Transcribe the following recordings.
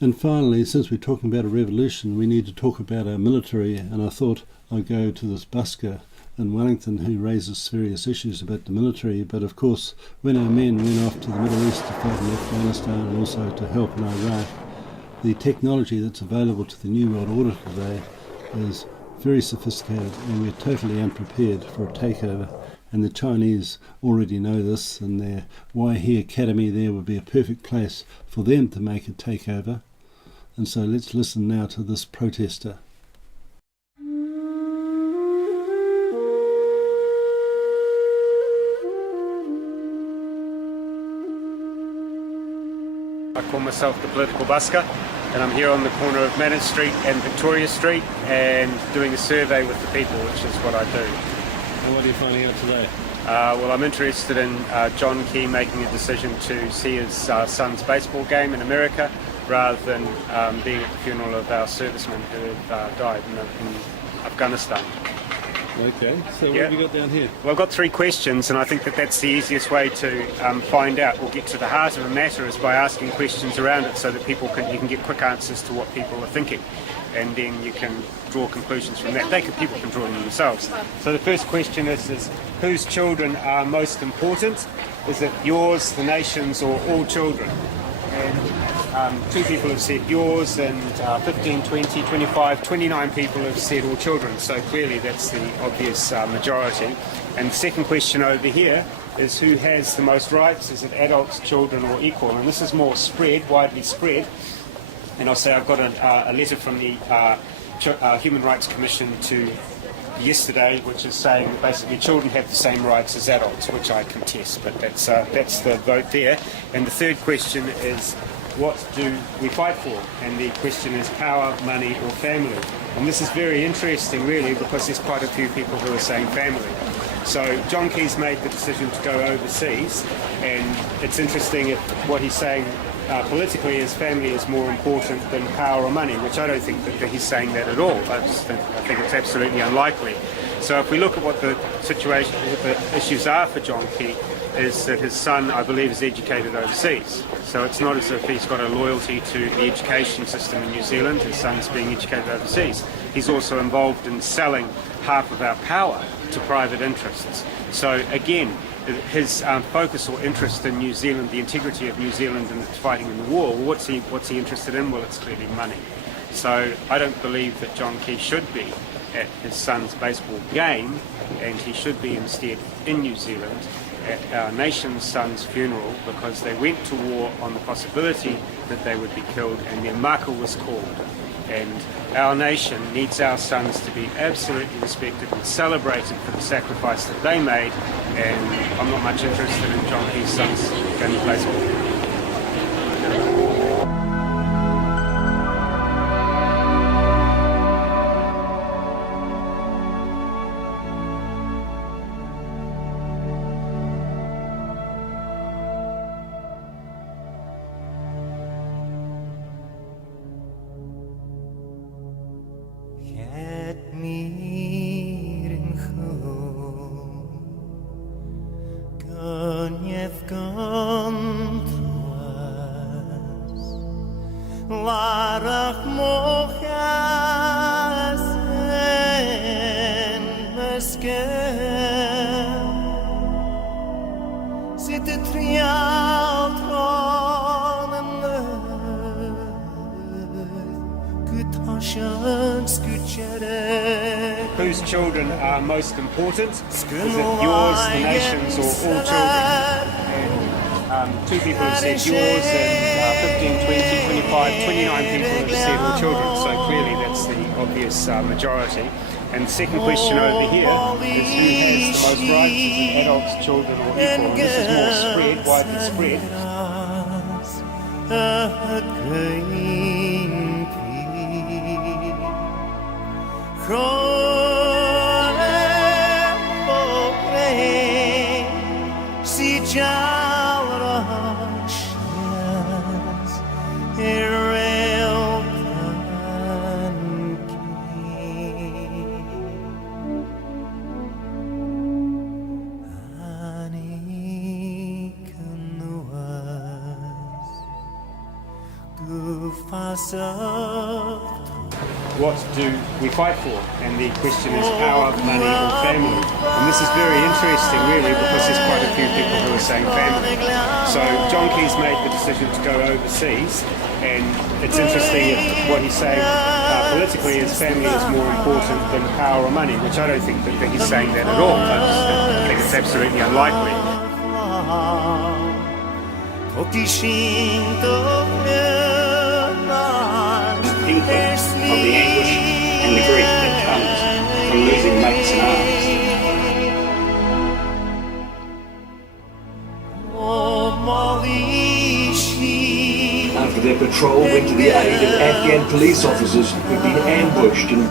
And finally, since we're talking about a revolution, we need to talk about our military, and I thought I'd go to this Busker in Wellington who raises serious issues about the military. But of course, when our men went off to the Middle East to fight in Afghanistan and also to help in Iraq, the technology that's available to the New World Order today is very sophisticated, and we're totally unprepared for a takeover. And the Chinese already know this, and their Waihe Academy there would be a perfect place for them to make a takeover. And so let's listen now to this protester. I call myself the political busker, and I'm here on the corner of Manor Street and Victoria Street and doing a survey with the people, which is what I do. And what are you finding out today? Well, I'm interested in John Key making a decision to see his son's baseball game in America rather than being at the funeral of our servicemen who have died in Afghanistan. Okay, so what have you got down here? Well, I've got 3 questions, and I think that that's the easiest way to find out or get to the heart of a matter is by asking questions around it so that you can get quick answers to what people are thinking, and then you can draw conclusions from that. People can draw them themselves. So the first question is whose children are most important? Is it yours, the nation's, or all children? And 2 people have said yours, and 15, 20, 25, 29 people have said all children. So clearly that's the obvious majority. And the second question over here is who has the most rights? Is it adults, children, or equal? And this is more widely spread. And I'll say I've got a letter from the Human Rights Commission to yesterday, which is saying that basically children have the same rights as adults, which I contest, but that's the vote there. And the third question is, what do we fight for? And the question is power, money, or family. And this is very interesting, really, because there's quite a few people who are saying family. So John Key's made the decision to go overseas, and it's interesting what he's saying politically is family is more important than power or money, which I don't think that he's saying that at all. I think it's absolutely unlikely. So if we look at what the situation, what the issues are for John Key, is that his son, I believe, is educated overseas. So it's not as if he's got a loyalty to the education system in New Zealand. His son's being educated overseas. He's also involved in selling half of our power to private interests. So again, his focus or interest in New Zealand, the integrity of New Zealand and its fighting in the war, well, what's he interested in? Well, it's clearly money. So I don't believe that John Key should be at his son's baseball game, and he should be instead in New Zealand at our nation's son's funeral, because they went to war on the possibility that they would be killed, and their maka was called. And our nation needs our sons to be absolutely respected and celebrated for the sacrifice that they made, and I'm not much interested in John Key's sons going to baseball. Whose children are most important? Is it yours, the nation's, or all children? And 2 people have said yours, and 15, 20, 25, 29 people have said all children. So clearly that's the obvious majority. And the second question over here is who has the most rights? Is it adults, children, or equal? And this is more widely Good. What do we fight for? And the question is power, money or family. And this is very interesting really because there's quite a few people who are saying family. So John Key's made the decision to go overseas, and it's interesting if what he's saying politically is family is more important than power or money, which I don't think that he's saying that at all. I think it's absolutely unlikely. Think of the anguish and the grief that comes from losing mates in arms. After their patrol went to the aid of Afghan police officers who'd been ambushed and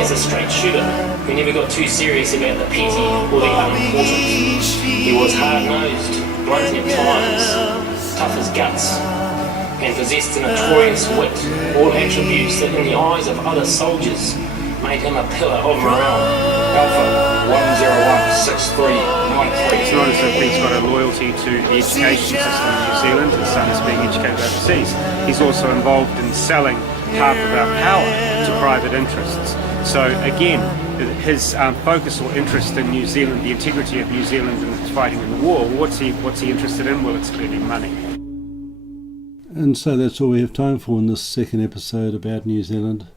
as a straight shooter who never got too serious about the petty or the unimportant. He was hard-nosed, blunt at times, tough as guts, and possessed a notorious wit, all attributes that in the eyes of other soldiers made him a pillar of morale. Alpha 1016393. It's not as if he's got a loyalty to the education system in New Zealand. His son is being educated overseas. He's also involved in selling half of our power to private interests. So again, his focus or interest in New Zealand, the integrity of New Zealand and its fighting in the war, what's he interested in? Well, it's clearly money. And so that's all we have time for in this second episode about New Zealand.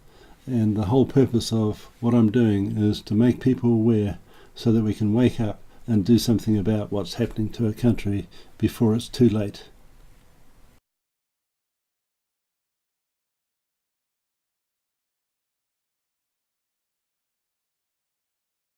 And the whole purpose of what I'm doing is to make people aware so that we can wake up and do something about what's happening to our country before it's too late.